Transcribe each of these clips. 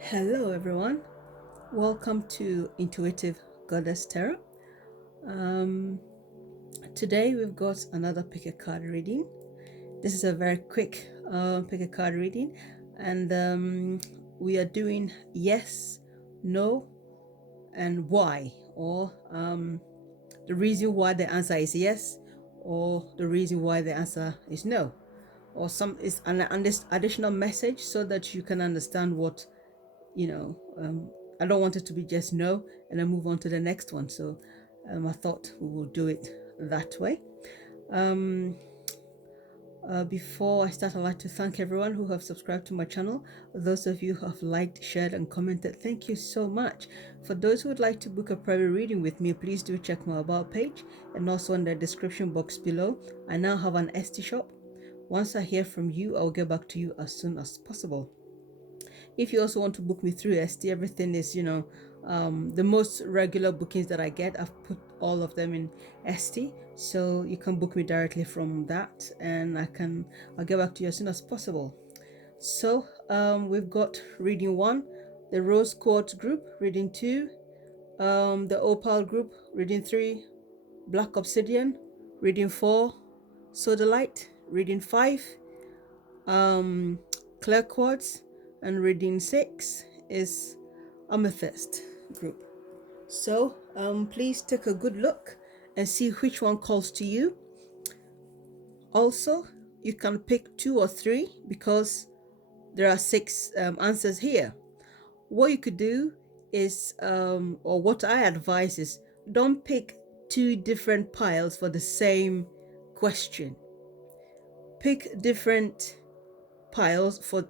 Hello everyone, welcome to Intuitive Goddess Tarot. Um, Today we've got another pick a card reading. This is a very quick pick a card reading, and we are doing yes, no, and why, or the reason why the answer is yes, or the reason why the answer is no, or some is an additional message so that you can understand what I don't want it to be just no and then move on to the next one. So I thought we will do it that way. Um, Before I start, I'd like to thank everyone who have subscribed to my channel. Those of you who have liked, shared, and commented, thank you so much. For those who would like to book a private reading with me, please do check my about page and also in the description box below. I now have an Esty shop. Once I hear from you, I'll get back to you as soon as possible. If you also want to book me through Esty, everything is, the most regular bookings that I get, I've put all of them in Esty. So you can book me directly from that and I'll get back to you as soon as possible. So we've got reading 1, the Rose Quartz group, reading 2, the Opal group, reading 3, Black Obsidian, reading 4, Sodalite, reading 5, Clear Quartz, and reading 6 is Amethyst group. So please take a good look and see which one calls to you. Also, you can pick 2 or 3 because there are 6 answers here. What you could do is, or what I advise is, don't pick 2 different piles for the same question. Pick different piles for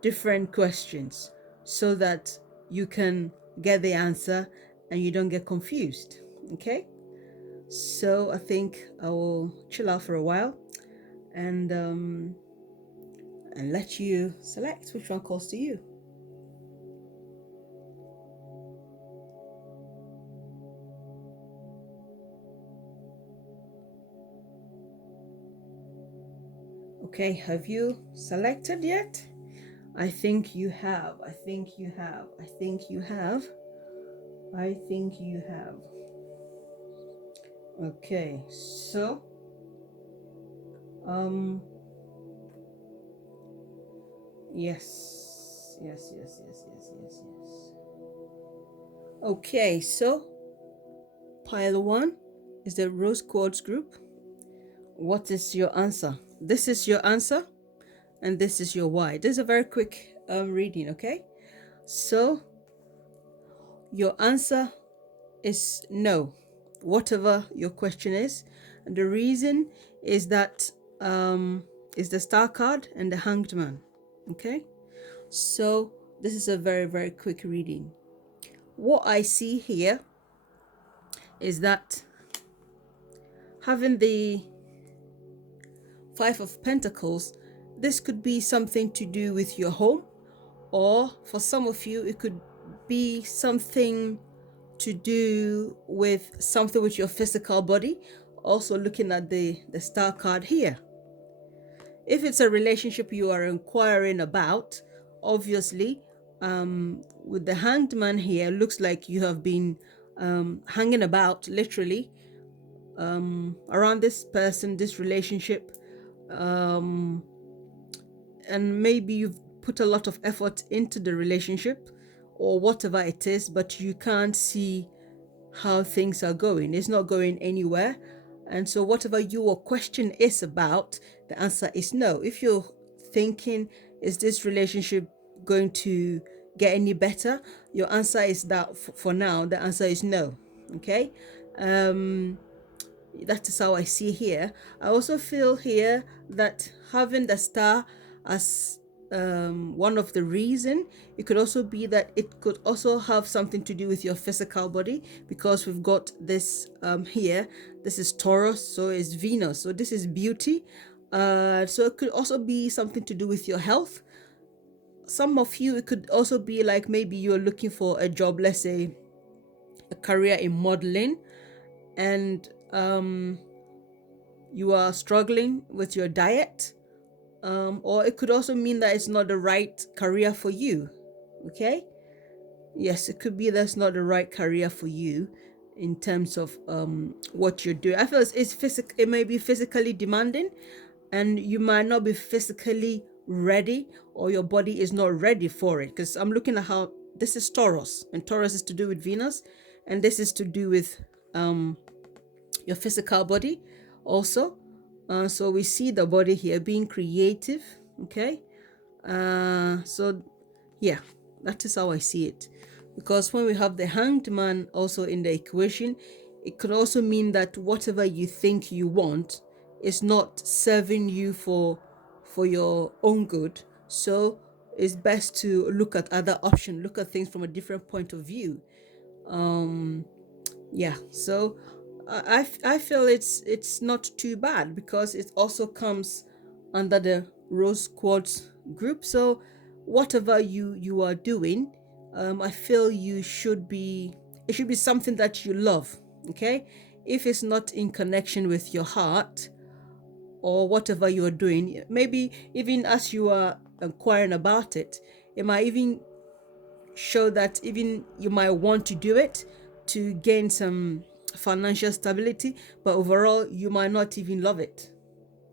different questions so that you can get the answer and you don't get confused. Okay, so I think I will chill out for a while and let you select which one calls to you. Okay, have you selected yet? I think you have. I think you have. I think you have. I think you have. Okay, so yes. Okay, so pile 1 is the Rose Quartz group. What is your answer? This is your answer, and this is your why. This is a very quick reading, okay? So your answer is no, whatever your question is. And the reason is that is the Star card and the Hanged Man, okay? So this is a very, very quick reading. What I see here is that having the 5 of Pentacles, this could be something to do with your home, or for some of you, it could be something to do with something with your physical body. Also looking at the Star card here. If it's a relationship you are inquiring about, obviously, with the Hanged Man here, looks like you have been hanging about literally around this person, this relationship, and maybe you've put a lot of effort into the relationship or whatever it is, but you can't see how things are going. It's not going anywhere. And so whatever your question is about, the answer is no. If you're thinking, is this relationship going to get any better? Your answer is that for now, the answer is no. Okay. That is how I see here. I also feel here that having the star as one of the reason, it could also be that it could also have something to do with your physical body, because we've got this here. This is Taurus, so it's Venus, so this is beauty. So it could also be something to do with your health. Some of you, it could also be like maybe you're looking for a job, let's say a career in modeling, and you are struggling with your diet, or it could also mean that it's not the right career for you. Okay, yes, it could be that's not the right career for you in terms of what you're doing. I feel it may be physically demanding, and you might not be physically ready, or your body is not ready for it. Because I'm looking at how this is Taurus, and Taurus is to do with Venus, and this is to do with your physical body also. So we see the body here being creative. Okay, so yeah, that is how I see it. Because when we have the Hanged Man also in the equation, it could also mean that whatever you think you want is not serving you for your own good. So it's best to look at other options, look at things from a different point of view. Yeah, so I feel it's not too bad, because it also comes under the rose quartz group. So whatever you are doing, I feel it should be something that you love. Okay, if it's not in connection with your heart, or whatever you are doing, maybe even as you are inquiring about it, it might even show that even you might want to do it to gain some financial stability, but overall you might not even love it.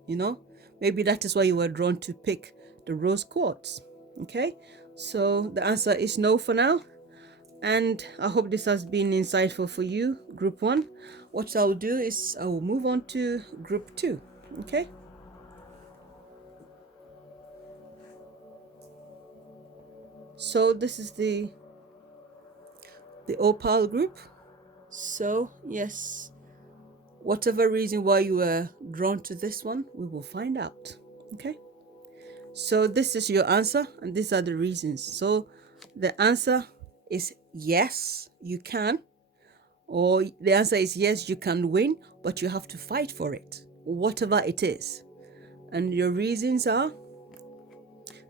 Maybe that is why you were drawn to pick the rose quartz. Okay, so the answer is no for now, and I hope this has been insightful for you, group 1. What I'll do is I will move on to group 2. Okay, so this is the Opal group. So yes, whatever reason why you were drawn to this one, we will find out. Okay, so this is your answer, and these are the reasons. So the answer is yes, you can, or the answer is yes, you can win, but you have to fight for it, whatever it is. And your reasons are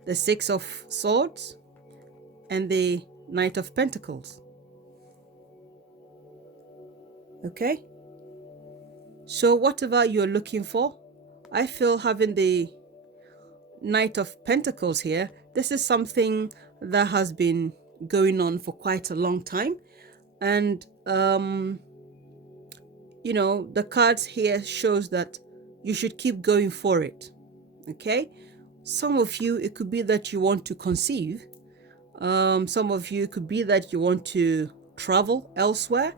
the Six of Swords and the Knight of Pentacles. Okay, so whatever you're looking for, I feel having the Knight of Pentacles here, this is something that has been going on for quite a long time. And the cards here shows that you should keep going for it. Okay, some of you, it could be that you want to conceive. Some of you, it could be that you want to travel elsewhere.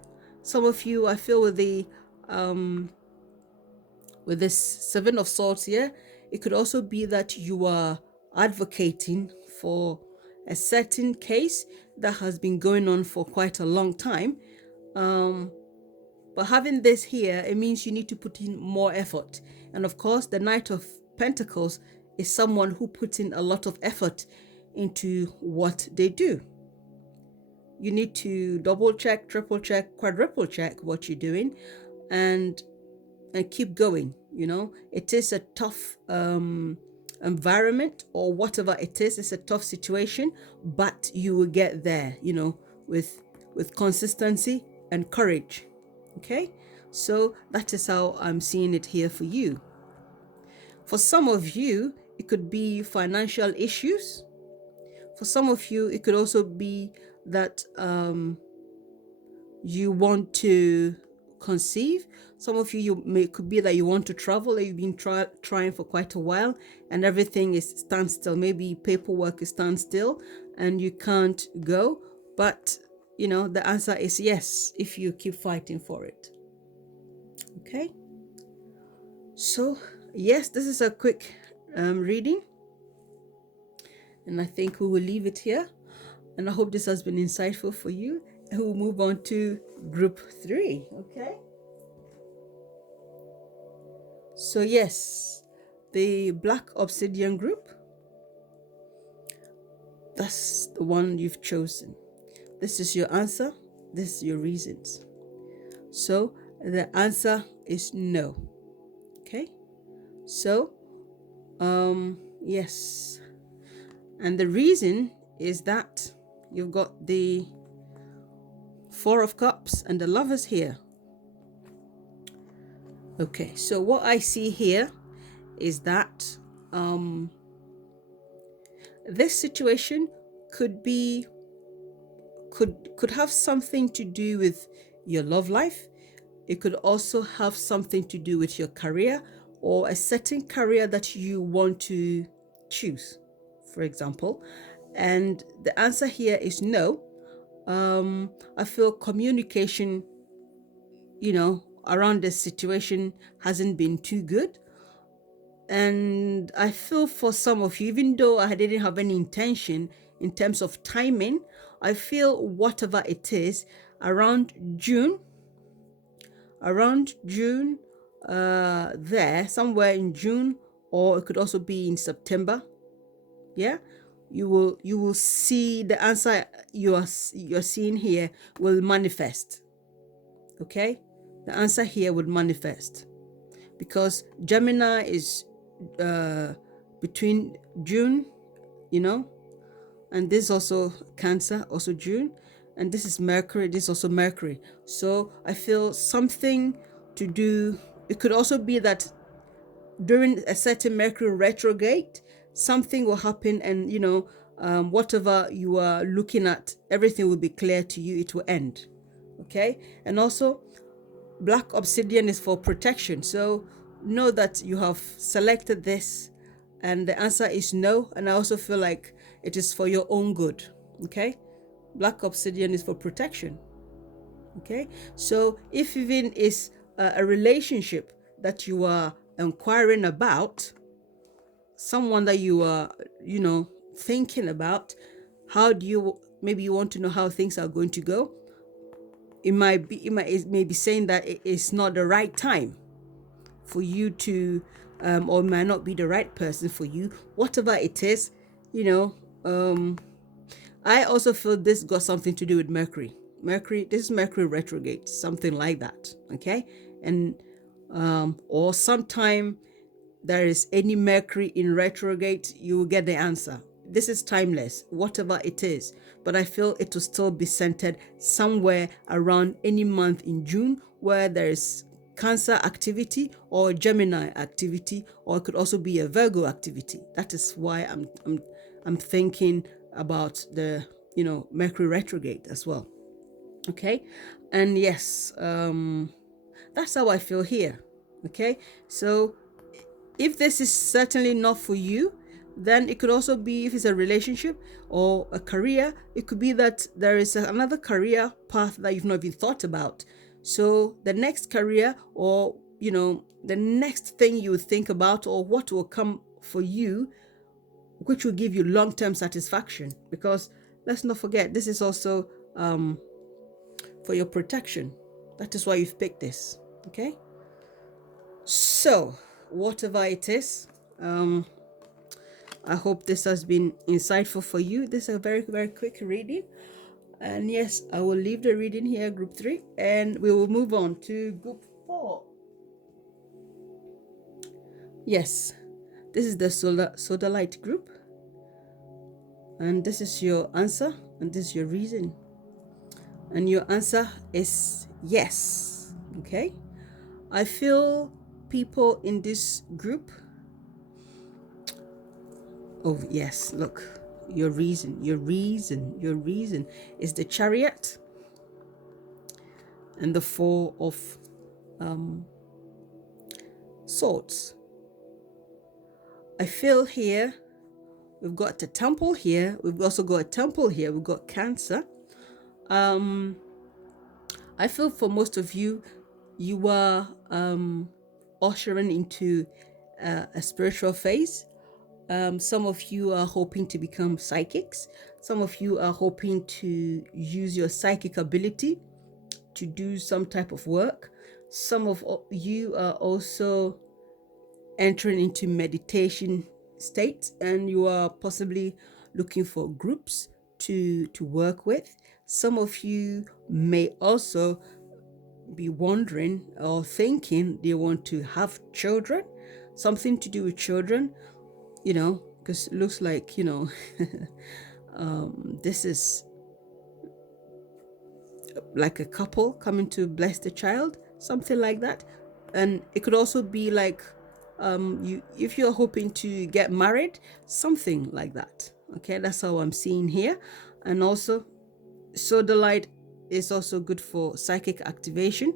Some of you, I feel with this Seven of Swords here, it could also be that you are advocating for a certain case that has been going on for quite a long time. But having this here, it means you need to put in more effort. And of course, the Knight of Pentacles is someone who puts in a lot of effort into what they do. You need to double check, triple check, quadruple check what you're doing, and keep going. It is a tough environment, or whatever it is. It's a tough situation, but you will get there, with consistency and courage. Okay, so that is how I'm seeing it here for you. For some of you, it could be financial issues. For some of you, it could also be that you want to conceive. Some of you, could be that you want to travel, or you've been trying for quite a while, and everything is standstill. Maybe paperwork is standstill and you can't go. But the answer is yes, if you keep fighting for it. Okay, so yes, this is a quick reading, and I think we will leave it here, and I hope this has been insightful for you, and we'll move on to group 3. Okay, so yes, the Black Obsidian group, that's the one you've chosen. This is your answer, this is your reasons. So the answer is no. Okay, so yes, and the reason is that you've got the Four of Cups and the Lovers here. Okay, so what I see here is that this situation could be could have something to do with your love life. It could also have something to do with your career, or a certain career that you want to choose, for example. And the answer here is no. I feel communication, around this situation hasn't been too good. And I feel for some of you, even though I didn't have any intention in terms of timing, I feel whatever it is around June, there, somewhere in June, or it could also be in September. Yeah, you will see the answer you're seeing here will manifest. Okay, the answer here would manifest, because Gemini is between June, and this is also Cancer, also June, and this is Mercury, this is also Mercury. So I feel something to do. It could also be that during a certain Mercury retrograde, something will happen, and whatever you are looking at, everything will be clear to you. It will end. Okay, and also Black Obsidian is for protection. So know that you have selected this, and the answer is no. And I also feel like it is for your own good. Okay, Black Obsidian is for protection. Okay, so if even is a relationship that you are inquiring about, someone that you are thinking about, maybe you want to know how things are going to go, it may be saying that it's not the right time for you to or it might not be the right person for you, whatever it is. I also feel this got something to do with Mercury. This is Mercury retrograde, something like that. Okay, and or sometime there is any Mercury in retrograde, you will get the answer. This is timeless, whatever it is, but I feel it will still be centered somewhere around any month in June where there is Cancer activity or Gemini activity, or it could also be a Virgo activity. That is why I'm thinking about the Mercury retrograde as well. Okay, and yes, that's how I feel here. Okay, so if this is certainly not for you, then it could also be, if it's a relationship or a career, it could be that there is another career path that you've not even thought about. So the next career, or the next thing you think about, or what will come for you, which will give you long-term satisfaction. Because let's not forget, this is also for your protection. That is why you've picked this. Okay, so whatever it is, I hope this has been insightful for you. This is a very, very quick reading. And yes, I will leave the reading here, group 3, and we will move on to group 4. Yes, this is the Sodalite group. And this is your answer, and this is your reason. And your answer is yes. Okay? I feel people in this group. Oh, yes, look. Your reason is the Chariot and the Four of Swords. I feel here we've got a temple here. We've also got a temple here. We've got Cancer. I feel for most of you, you are ushering into a spiritual phase. Some of you are hoping to become psychics. Some of you are hoping to use your psychic ability to do some type of work. Some of you are also entering into meditation state, and you are possibly looking for groups to work with. Some of you may also be wondering or thinking they want to have children, something to do with children, because it looks like, this is like a couple coming to bless the child, something like that. And it could also be like, if you're hoping to get married, something like that. Okay, that's how I'm seeing here. And also Sodalite is also good for psychic activation.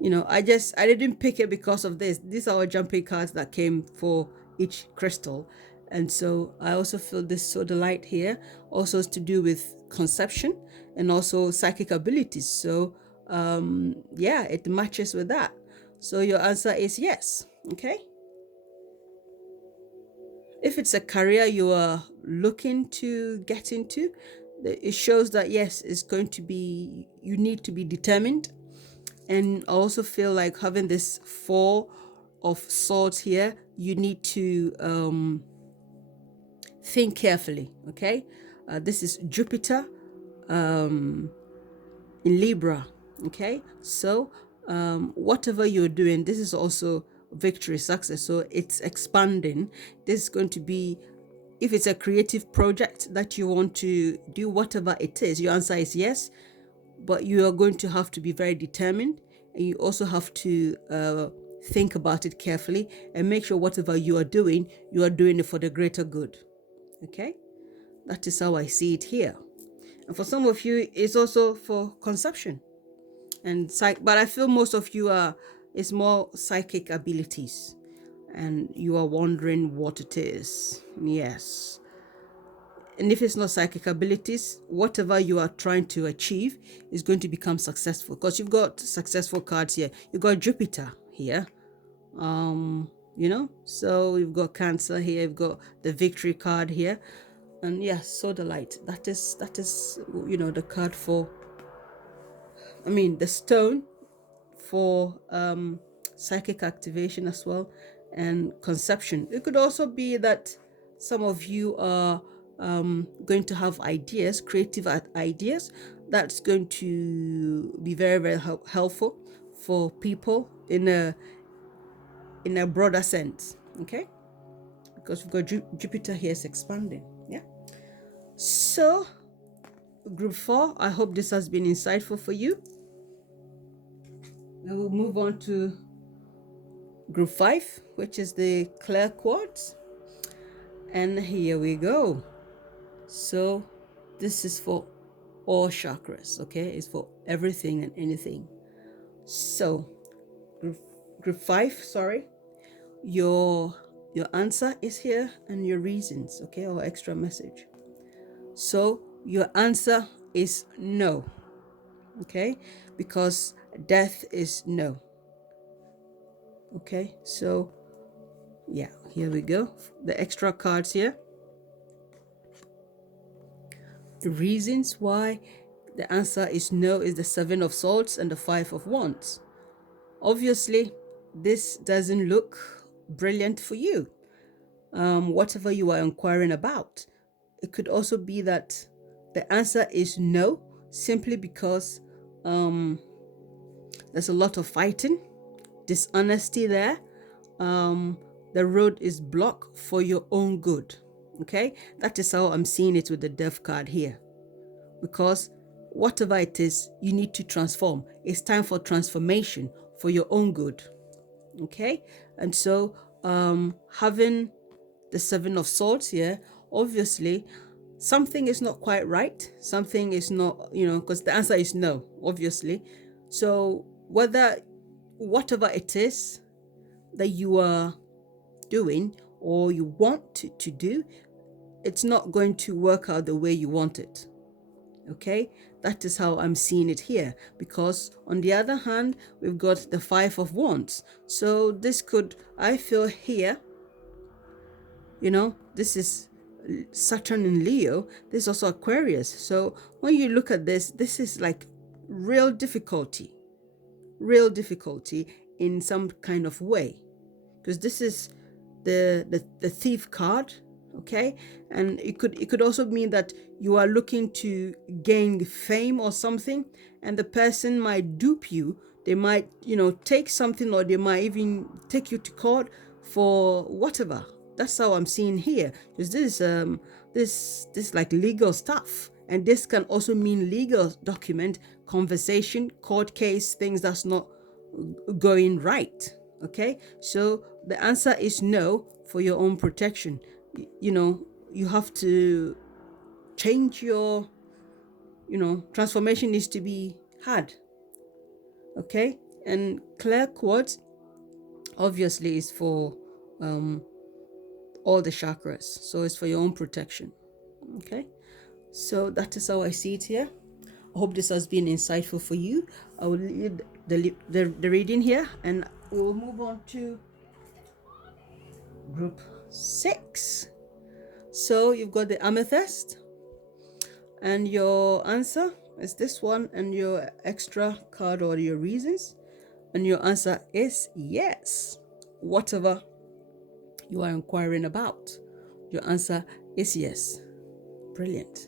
You know, I didn't pick it because of this. These are our jumping cards that came for each crystal. And so I also feel this Sodalite here also has to do with conception and also psychic abilities. So yeah, it matches with that. So your answer is yes. Okay. If it's a career you are looking to get into, it shows that yes, it's going to be, you need to be determined. And I also feel like having this Four of Swords here, you need to think carefully. Okay, this is Jupiter in Libra. Okay, so whatever you're doing, this is also victory, success. So it's expanding. This is going to be, if it's a creative project that you want to do, whatever it is, your answer is yes. But you are going to have to be very determined, and you also have to think about it carefully and make sure whatever you are doing it for the greater good. Okay, that is how I see it here. And for some of you, it's also for conception and but I feel most of you are, it's more psychic abilities, and you are wondering what it is. Yes. And if it's not psychic abilities, whatever you are trying to achieve is going to become successful, because you've got successful cards here. You've got Jupiter here, you know, so you've got Cancer here, you've got the victory card here, and yes, Sodalite. That is you know, the card for, I mean, the stone for psychic activation as well, and conception. It could also be that some of you are going to have ideas, creative ideas, that's going to be very, very helpful for people in a broader sense. Okay, because we've got Jupiter here is expanding. Yeah. So group 4, I hope this has been insightful for you. Now we'll move on to group 5, which is the clear quartz. And here we go. So this is for all chakras. Okay, it's for everything and anything. So group 5, sorry, your answer is here, and your reasons, okay, or extra message. So your answer is no. Okay, because death is no. Okay, so yeah, here we go, the extra cards here. The reasons why the answer is no is the 7 of Swords and the 5 of Wands. Obviously, this doesn't look brilliant for you. Whatever you are inquiring about, it could also be that the answer is no, simply because there's a lot of fighting, dishonesty there. The road is blocked for your own good. Okay, that is how I'm seeing it with the Death card here, because whatever it is, you need to transform. It's time for transformation for your own good. Okay, and so having the 7 of Swords here, obviously something is not quite right. Something is not, you know, because the answer is no, obviously. So whatever it is that you are doing or you want to do, it's not going to work out the way you want it. Okay, that is how I'm seeing it here, because on the other hand, we've got the 5 of Wands. So this could, I feel here, you know, this is Saturn in Leo, this is also Aquarius. So when you look at this, this is like real difficulty in some kind of way, because this is the thief card. Okay, and it could also mean that you are looking to gain fame or something, and the person might dupe you. They might, you know, take something, or they might even take you to court for whatever. That's how I'm seeing here, because this like legal stuff, and this can also mean legal document, conversation, court case, things that's not going right. Okay, so the answer is no, for your own protection. You know, you have to change your, transformation needs to be had. Okay, and clear quartz obviously is for all the chakras, so it's for your own protection. Okay, so that is how I see it here. I hope this has been insightful for you. I will leave the reading here, and we will move on to group 6. So you've got the amethyst, and your answer is this one, and your extra card or your reasons, and your answer is yes. Whatever you are inquiring about, your answer is yes. Brilliant.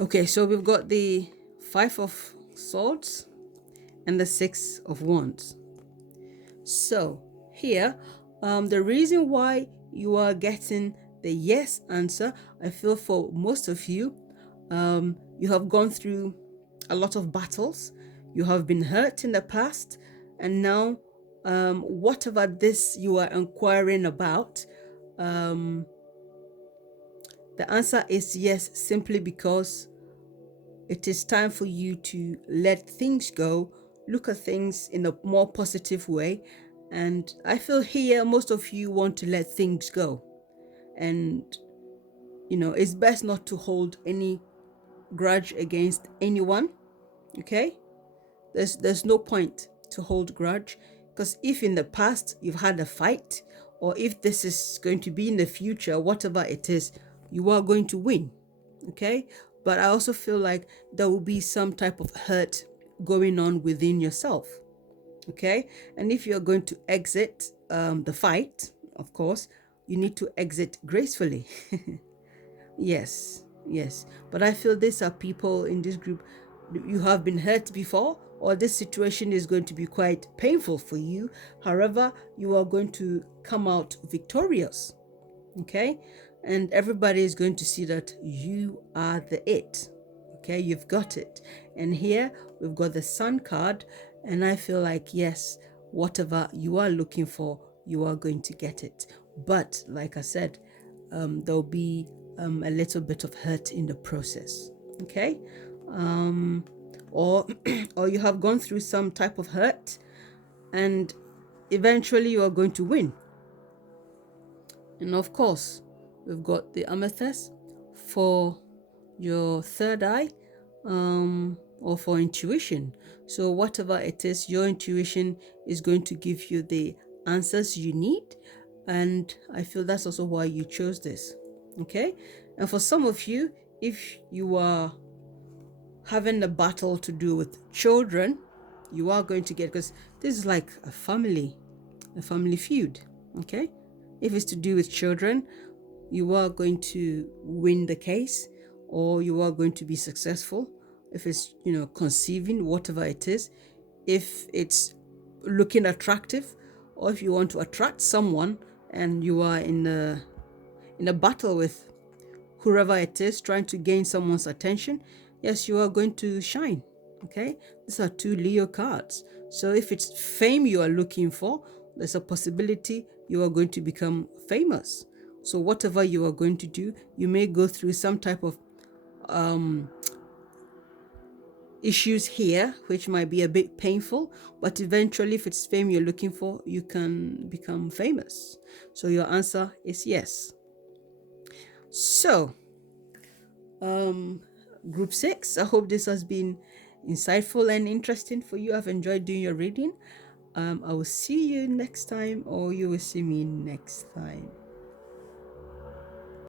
Okay, so we've got the 5 of swords and the 6 of wands. So here, the reason why you are getting the yes answer, I feel for most of you, you have gone through a lot of battles, you have been hurt in the past, and now whatever this you are inquiring about, the answer is yes, simply because it is time for you to let things go, look at things in a more positive way. And I feel here most of you want to let things go. And, it's best not to hold any grudge against anyone. Okay? There's no point to hold grudge, because if in the past you've had a fight, or if this is going to be in the future, whatever it is, you are going to win. Okay? But I also feel like there will be some type of hurt going on within yourself. Okay? And if you're going to exit the fight, of course, you need to exit gracefully. Yes. But I feel these are people in this group, you have been hurt before, or this situation is going to be quite painful for you. However, you are going to come out victorious. Okay? And everybody is going to see that you are the it. Okay, you've got it. And here we've got the Sun card, and I feel like, yes, whatever you are looking for, you are going to get it. But like I said, there'll be a little bit of hurt in the process. Okay, or or you have gone through some type of hurt, and eventually you are going to win. And of course, we've got the amethyst for your third eye, or for intuition. So whatever it is, your intuition is going to give you the answers you need. And I feel that's also why you chose this. Okay? And for some of you, if you are having a battle to do with children, you are going to get, because this is like a family feud. Okay? If it's to do with children, you are going to win the case, or you are going to be successful. If it's, conceiving, whatever it is, if it's looking attractive, or if you want to attract someone and you are in a battle with whoever it is, trying to gain someone's attention, yes, you are going to shine. Okay, these are 2 Leo cards. So if it's fame you are looking for, there's a possibility you are going to become famous. So whatever you are going to do, you may go through some type of issues here, which might be a bit painful, but eventually, if it's fame you're looking for, you can become famous. So your answer is yes. So, group 6, I hope this has been insightful and interesting for you. I've enjoyed doing your reading. I will see you next time, or you will see me next time.